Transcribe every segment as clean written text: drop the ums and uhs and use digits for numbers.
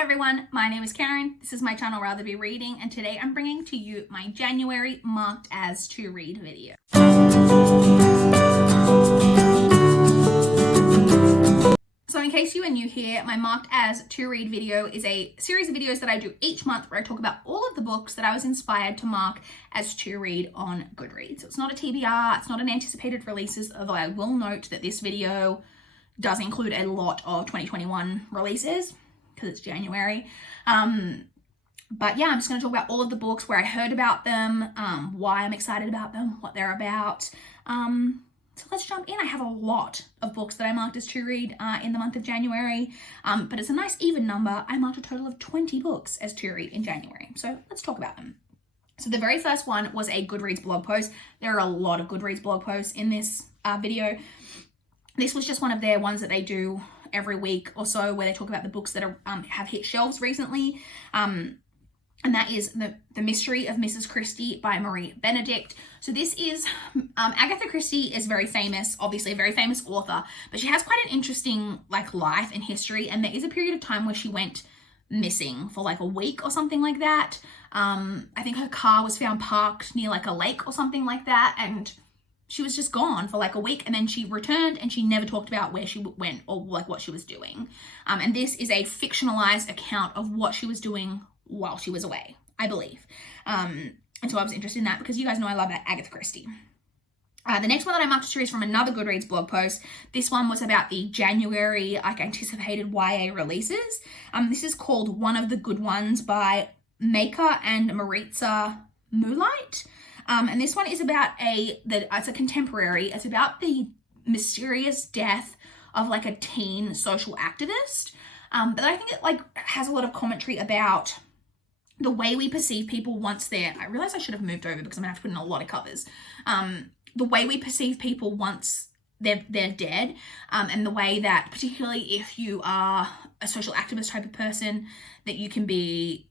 Hi everyone, my name is Karen. This is my channel RatherBeReading, and today I'm bringing to you my January marked as to read video. So in case you are new here, my marked as to read video is a series of videos that I do each month where I talk about all of the books that I was inspired to mark as to read on Goodreads. So it's not a TBR, it's not an anticipated releases, although I will note that this video does include a lot of 2021 releases because it's January. But yeah, I'm just going to talk about all of the books, where I heard about them, why I'm excited about them, what they're about. So let's jump in. I have a lot of books that I marked as to read in the month of January, but it's a nice even number. I marked a total of 20 books as to read in January. So let's talk about them. So the very first one was a Goodreads blog post. There are a lot of Goodreads blog posts in this video. This was just one of their ones that they do every week or so, where they talk about the books that are, have hit shelves recently. And that is the Mystery of Mrs Christie by Marie Benedict. So this is, Agatha Christie is very famous, obviously a very famous author, but she has quite an interesting life and history. And there is a period of time where she went missing for a week or something like that. I think her car was found parked near a lake or something like that. And she was just gone for a week, and then she returned and she never talked about where she went or what she was doing. And this is a fictionalized account of what she was doing while she was away, I believe. And so I was interested in that because you guys know I love Agatha Christie. The next one that I marked to is from another Goodreads blog post. This one was about the January anticipated YA releases. This is called One of the Good Ones by Maker and Maritza Moolight. And this one is about it's a contemporary. It's about the mysterious death of a teen social activist. But I think it has a lot of commentary about the way we perceive people once they're, I realize I should have moved over because I'm gonna have to put in a lot of covers. The way we perceive people once they're dead, and the way that, particularly if you are a social activist type of person, that you can be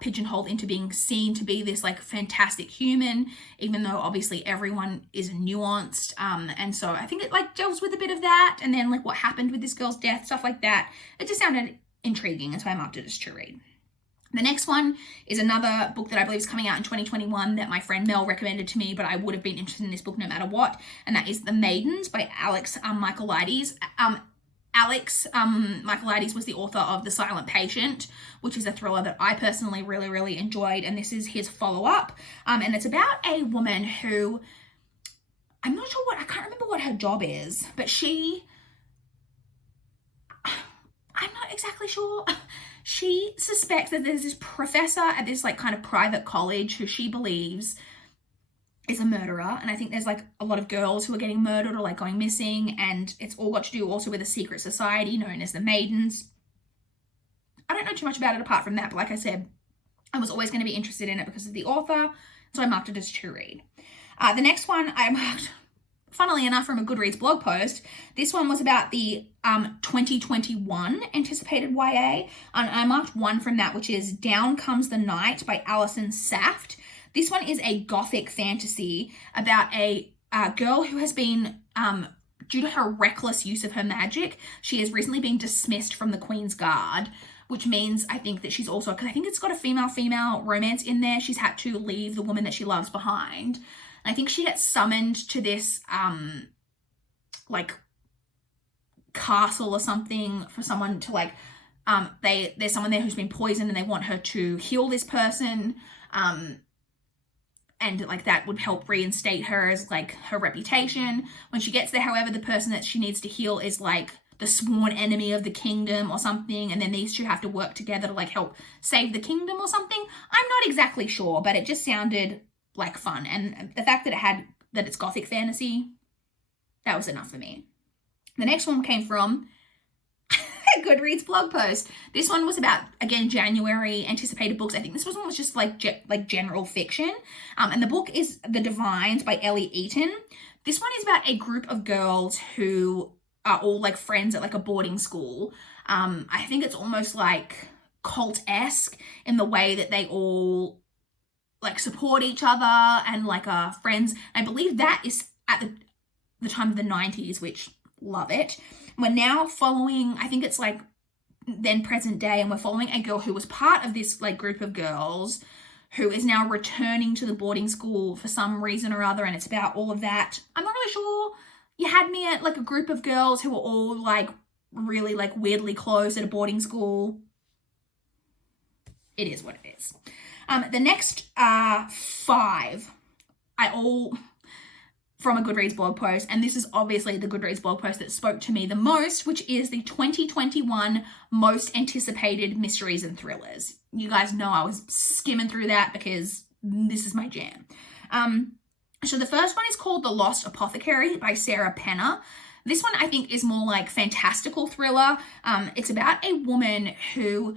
pigeonholed into being seen to be this fantastic human, even though obviously everyone is nuanced. And so I think it deals with a bit of that, and then what happened with this girl's death, stuff like that. It just sounded intriguing, and so I marked it as to read. The next one is another book that I believe is coming out in 2021 that my friend Mel recommended to me, but I would have been interested in this book no matter what, and that is The Maidens by Alex Michaelides. Alex Michaelides was the author of The Silent Patient, which is a thriller that I personally really, really enjoyed, and this is his follow-up. And it's about a woman who, I can't remember what her job is, but I'm not exactly sure. She suspects that there's this professor at this kind of private college who she believes is a murderer. And I think there's a lot of girls who are getting murdered or going missing. And it's all got to do also with a secret society known as the Maidens. I don't know too much about it apart from that. But like I said, I was always going to be interested in it because of the author. So I marked it as to read. The next one I marked, funnily enough, from a Goodreads blog post. This one was about the 2021 anticipated YA. And I marked one from that, which is Down Comes the Night by Alison Saft. This one is a gothic fantasy about a girl who has been, due to her reckless use of her magic, she has recently been dismissed from the Queen's Guard, which means I think that she's also, because I think it's got a female-female romance in there, she's had to leave the woman that she loves behind. I think she gets summoned to this, castle or something for someone to there's someone there who's been poisoned and they want her to heal this person. And that would help reinstate her as her reputation. When she gets there, however, the person that she needs to heal is the sworn enemy of the kingdom or something. And then these two have to work together to help save the kingdom or something. I'm not exactly sure, but it just sounded fun, and the fact that it's gothic fantasy, that was enough for me. The next one came from a Goodreads blog post. This one was about, again, January anticipated books. I think this one was just general fiction, and the book is The Divines by Ellie Eaton. This one is about a group of girls who are all friends at a boarding school. I think it's almost cult-esque in the way that they all support each other and are friends. I believe that is at the time of the 90s, which love it. We're now following, I think it's then present day, and we're following a girl who was part of this like group of girls who is now returning to the boarding school for some reason or other, and it's about all of that. I'm not really sure. You had me at like a group of girls who were all like really like weirdly close at a boarding school. It is what it is. The next 5, I all from a Goodreads blog post, and this is obviously the Goodreads blog post that spoke to me the most, which is the 2021 most anticipated mysteries and thrillers. You guys know I was skimming through that because this is my jam. So the first one is called The Lost Apothecary by Sarah Penner. This one I think is more like fantastical thriller. It's about a woman who,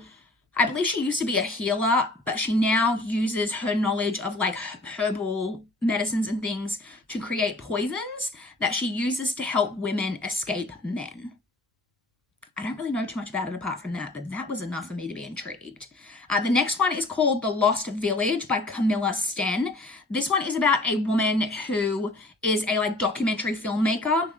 I believe she used to be a healer, but she now uses her knowledge of like herbal medicines and things to create poisons that she uses to help women escape men. I don't really know too much about it apart from that, but that was enough for me to be intrigued. The next one is called The Lost Village by Camilla Sten. This one is about a woman who is a like documentary filmmaker.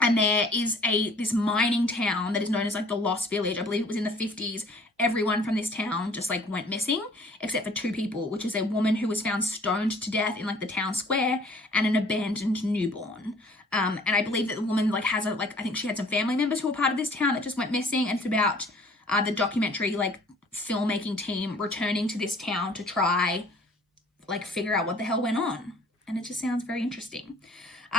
And there is this mining town that is known as like the Lost Village. I believe it was in the 50s. Everyone from this town just like went missing, except for 2 people, which is a woman who was found stoned to death in like the town square and an abandoned newborn. And I believe that the woman like has I think she had some family members who were part of this town that just went missing. And it's about the documentary like filmmaking team returning to this town to try like figure out what the hell went on. And it just sounds very interesting.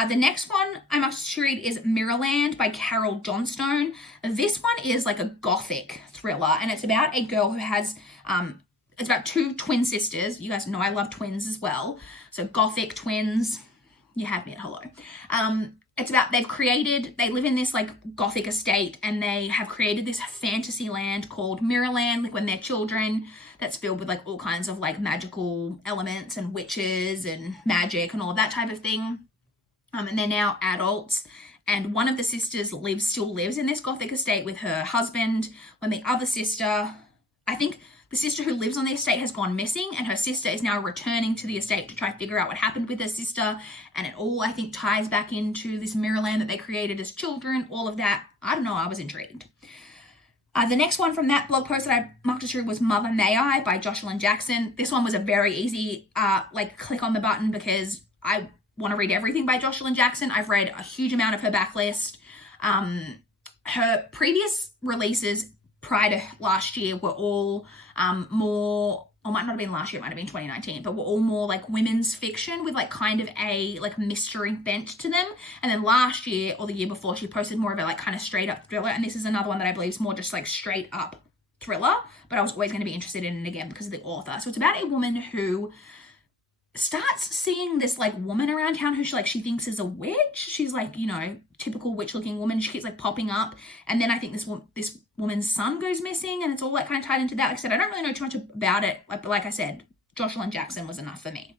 The next one I must read is Mirrorland by Carol Johnstone. This one is like a gothic thriller, and it's about a girl who has, it's about 2 twin sisters. You guys know I love twins as well. So gothic twins, you had me at hello. It's about, they live in this like gothic estate, and they have created this fantasy land called Mirrorland, like when they're children, that's filled with like all kinds of like magical elements and witches and magic and all of that type of thing. And they're now adults, and one of the sisters still lives in this gothic estate with her husband, when the other sister, I think the sister who lives on the estate has gone missing, and her sister is now returning to the estate to try to figure out what happened with her sister, and it all, I think, ties back into this Mirrorland that they created as children, all of that. I don't know, I was intrigued. The next one from that blog post that I marked as read was Mother May I by Jocelyn Jackson. This one was a very easy, click on the button because I want to read everything by Jocelyn Jackson. I've read a huge amount of her backlist. Her previous releases prior to last year were all more, or might not have been last year, it might have been 2019, but were all more like women's fiction with like kind of a like mystery bent to them. And then last year or the year before, she posted more of a like kind of straight up thriller. And this is another one that I believe is more just like straight up thriller, but I was always going to be interested in it again because of the author. So it's about a woman who starts seeing this like woman around town who she thinks is a witch. She's like, you know, typical witch looking woman. She keeps like popping up, and then I think this woman's son goes missing, and it's all like kind of tied into that. Like I said, I don't really know too much about it, but like I said, Jocelyn Jackson was enough for me.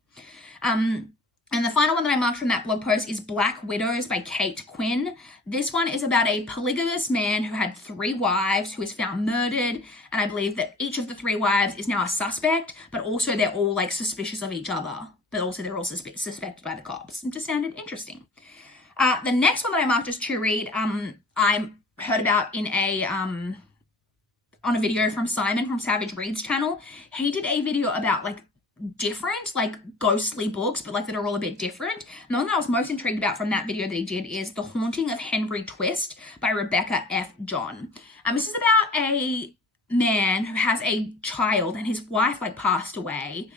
And the final one that I marked from that blog post is Black Widows by Kate Quinn. This one is about a polygamous man who had 3 wives who is found murdered. And I believe that each of the 3 wives is now a suspect, but also they're all like suspicious of each other. But also they're all suspected by the cops. It just sounded interesting. The next one that I marked as to read, I heard about in on a video from Simon from Savage Reads channel. He did a video about like different like ghostly books, but like that are all a bit different. And the one that I was most intrigued about from that video that he did is The Haunting of Henry Twist by Rebecca F. John. This is about a man who has a child, and his wife like passed away,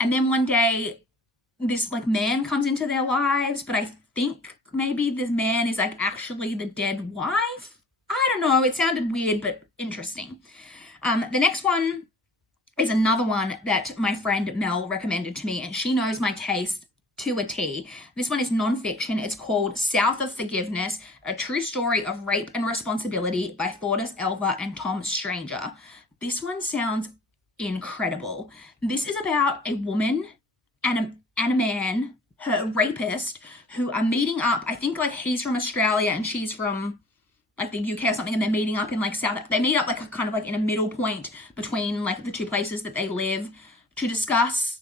and then one day this like man comes into their lives, but I think maybe this man is like actually the dead wife. I don't know, it sounded weird but interesting. The next one is another one that my friend Mel recommended to me, and she knows my taste to a T. This one is nonfiction. It's called South of Forgiveness, A True Story of Rape and Responsibility by Thordis Elva and Tom Stranger. This one sounds incredible. This is about a woman and a man, her rapist, who are meeting up. I think like he's from Australia and she's from like the UK or something, and they're meeting up in like they meet up like a kind of like in a middle point between like the 2 places that they live to discuss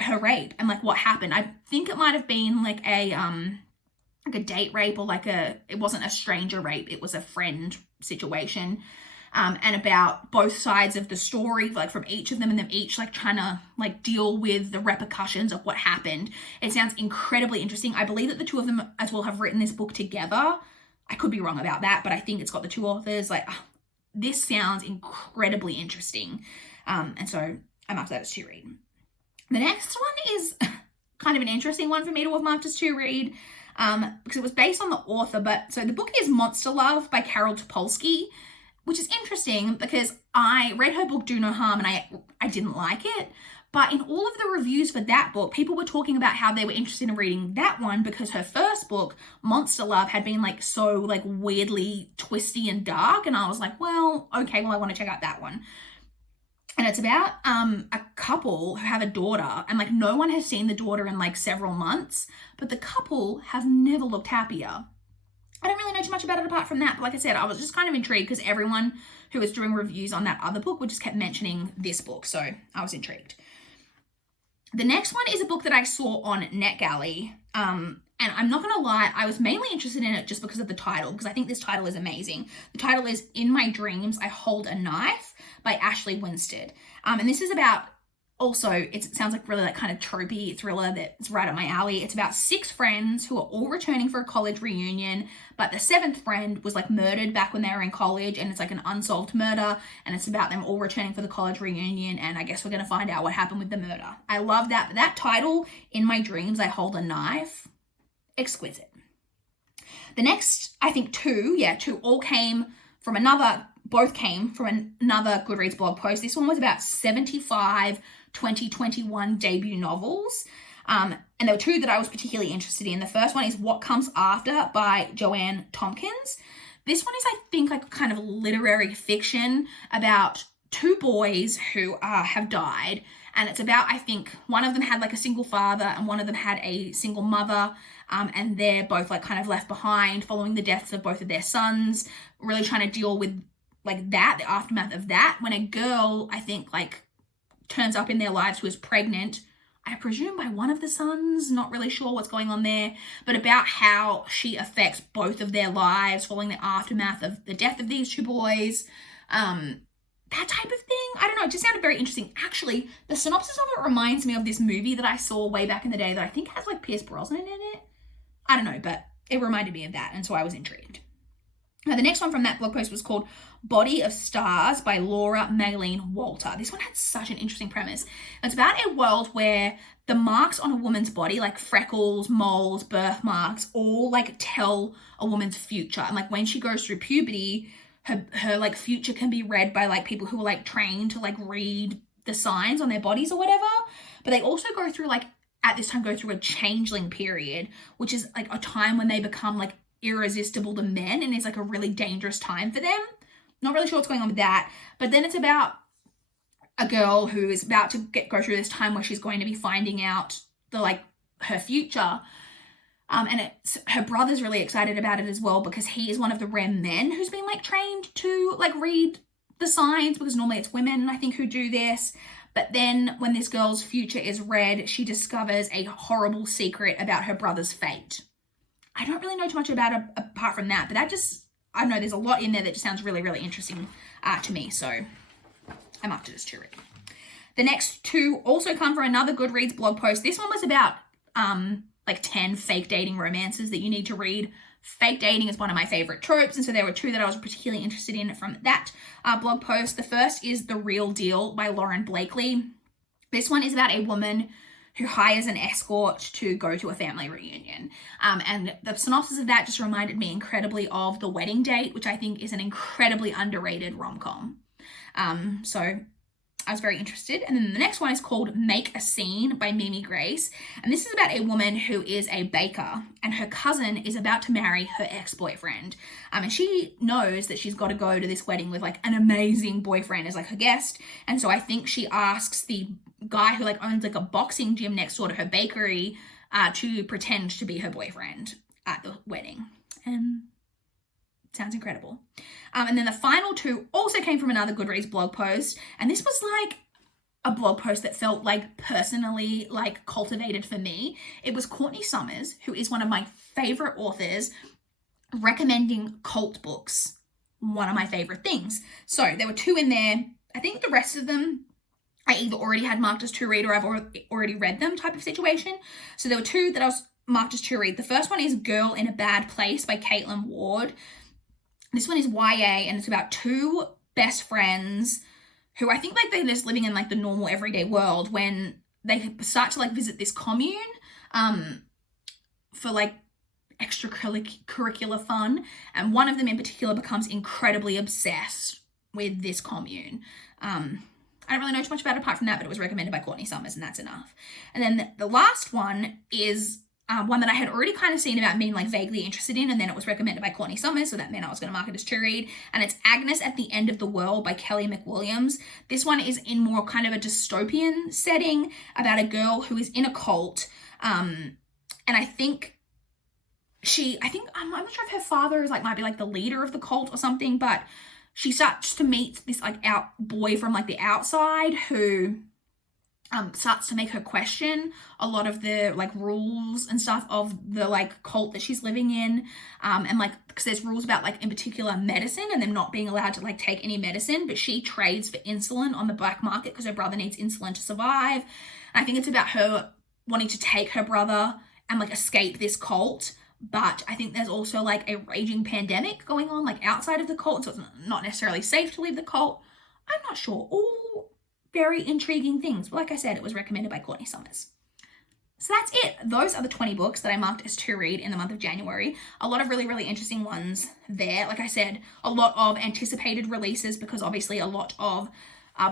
her rape and like what happened. I think it might have been like a date rape, or like it wasn't a stranger rape, it was a friend situation. and about both sides of the story, like from each of them, and them each like trying to like deal with the repercussions of what happened. It sounds incredibly interesting. I believe that the two of them as well have written this book together. I could be wrong about that, but I think it's got the two authors. Like, this sounds incredibly interesting. And so I marked that as to read. The next one is kind of an interesting one for me to have marked as to read, because it was based on the author. But so the book is Monster Love by Carol Topolsky, which is interesting because I read her book Do No Harm and I didn't like it. But in all of the reviews for that book, people were talking about how they were interested in reading that one because her first book, Monster Love, had been like so like weirdly twisty and dark. And I was like, well, okay, well, I want to check out that one. And it's about a couple who have a daughter, and like no one has seen the daughter in like several months, but the couple have never looked happier. I don't really know too much about it apart from that, but like I said, I was just kind of intrigued because everyone who was doing reviews on that other book just kept mentioning this book, so I was intrigued. The next one is a book that I saw on NetGalley, and I'm not gonna lie, I was mainly interested in it just because of the title, because I think this title is amazing. The title is In My Dreams, I Hold a Knife by Ashley Winstead, and this is about, also, it sounds like really like kind of tropey thriller that's right up my alley. It's about 6 friends who are all returning for a college reunion, but the 7th friend was like murdered back when they were in college, and it's like an unsolved murder, and it's about them all returning for the college reunion, and I guess we're going to find out what happened with the murder. I love that, but that title, In My Dreams, I Hold a Knife, exquisite. The next, I think two all came from both came from another Goodreads blog post. This one was about 75 2021 debut novels. And there were 2 that I was particularly interested in. The first one is What Comes After by Joanne Tompkins. This one is, I think, like kind of literary fiction about 2 boys who have died. And it's about, I think, one of them had like a single father and one of them had a single mother. And they're both like kind of left behind following the deaths of both of their sons, really trying to deal with like that, the aftermath of that, when a girl, I think, like turns up in their lives who is pregnant, I presume by one of the sons, not really sure what's going on there, but about how she affects both of their lives following the aftermath of the death of these 2 boys. That type of thing. I don't know, it just sounded very interesting. Actually, the synopsis of it reminds me of this movie that I saw way back in the day that I think has like Pierce Brosnan in it. I don't know, but it reminded me of that, and so I was intrigued. Now, the next one from that blog post was called Body of Stars by Laura Magdalene Walter. This one had such an interesting premise. It's about a world where the marks on a woman's body, like freckles, moles, birthmarks, all like tell a woman's future. And like when she goes through puberty, her like future can be read by like people who are like trained to like read the signs on their bodies or whatever. But they also go through like, at this time, go through a changeling period, which is like a time when they become like irresistible to men, and it's like a really dangerous time for them. Not really sure what's going on with that, but then it's about a girl who is about to go through this time where she's going to be finding out her future, and it's her brother's really excited about it as well because he is one of the rare men who's been like trained to like read the signs, because normally it's women, I think, who do this. But then when this girl's future is read, she discovers a horrible secret about her brother's fate. I don't really know too much about it apart from that, but that just, I don't know, there's a lot in there that just sounds really, really interesting to me. So I marked it as to read. The next 2 also come from another Goodreads blog post. This one was about like 10 fake dating romances that you need to read. Fake dating is one of my favorite tropes, and so there were 2 that I was particularly interested in from that blog post. The first is The Real Deal by Lauren Blakely. This one is about a woman who hires an escort to go to a family reunion. And the synopsis of that just reminded me incredibly of The Wedding Date, which I think is an incredibly underrated rom-com. So I was very interested. And then the next one is called Make a Scene by Mimi Grace. And this is about a woman who is a baker, and her cousin is about to marry her ex-boyfriend. And she knows that she's got to go to this wedding with like an amazing boyfriend as like her guest. And so I think she asks the guy who like owns like a boxing gym next door to her bakery to pretend to be her boyfriend at the wedding. And sounds incredible. And then the final 2 also came from another Goodreads blog post. And this was like a blog post that felt like personally like cultivated for me. It was Courtney Summers, who is one of my favorite authors, recommending cult books one of my favorite things. So there were 2 in there. I think the rest of them I either already had marked as to read or I've already read them type of situation. So there were 2 that I was marked as to read. The first one is Girl in a Bad Place by Caitlin Ward. This one is YA, and it's about 2 best friends who I think like they're just living in like the normal everyday world when they start to like visit this commune for like extracurricular fun, and one of them in particular becomes incredibly obsessed with this commune. I don't really know too much about it apart from that, but it was recommended by Courtney Summers, and that's enough. And then the last one is one that I had already kind of seen about being like vaguely interested in, and then it was recommended by Courtney Summers, so that meant I was going to mark it as to read, and it's Agnes at the End of the World by Kelly McWilliams. This one is in more kind of a dystopian setting about a girl who is in a cult, and I think I'm not sure if her father is like might be like the leader of the cult or something, but she starts to meet this like boy from like the outside who starts to make her question a lot of the like rules and stuff of the like cult that she's living in, and like because there's rules about like in particular medicine and them not being allowed to like take any medicine, but she trades for insulin on the black market because her brother needs insulin to survive. And I think it's about her wanting to take her brother and like escape this cult, but I think there's also like a raging pandemic going on like outside of the cult, so it's not necessarily safe to leave the cult. I'm not sure. All very intriguing things. But like I said, it was recommended by Courtney Summers. So that's it. Those are the 20 books that I marked as to read in the month of January. A lot of really, really interesting ones there. Like I said, a lot of anticipated releases because obviously a lot of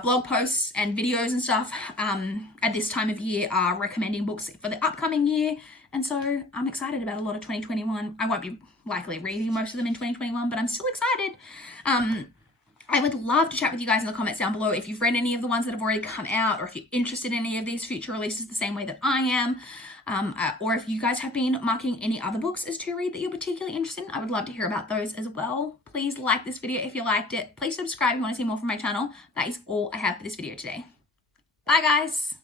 blog posts and videos and stuff at this time of year are recommending books for the upcoming year. And so I'm excited about a lot of 2021. I won't be likely reading most of them in 2021, but I'm still excited. I would love to chat with you guys in the comments down below if you've read any of the ones that have already come out, or if you're interested in any of these future releases the same way that I am, or if you guys have been marking any other books as to read that you're particularly interested in. I would love to hear about those as well. Please like this video if you liked it. Please subscribe if you want to see more from my channel. That is all I have for this video today. Bye guys.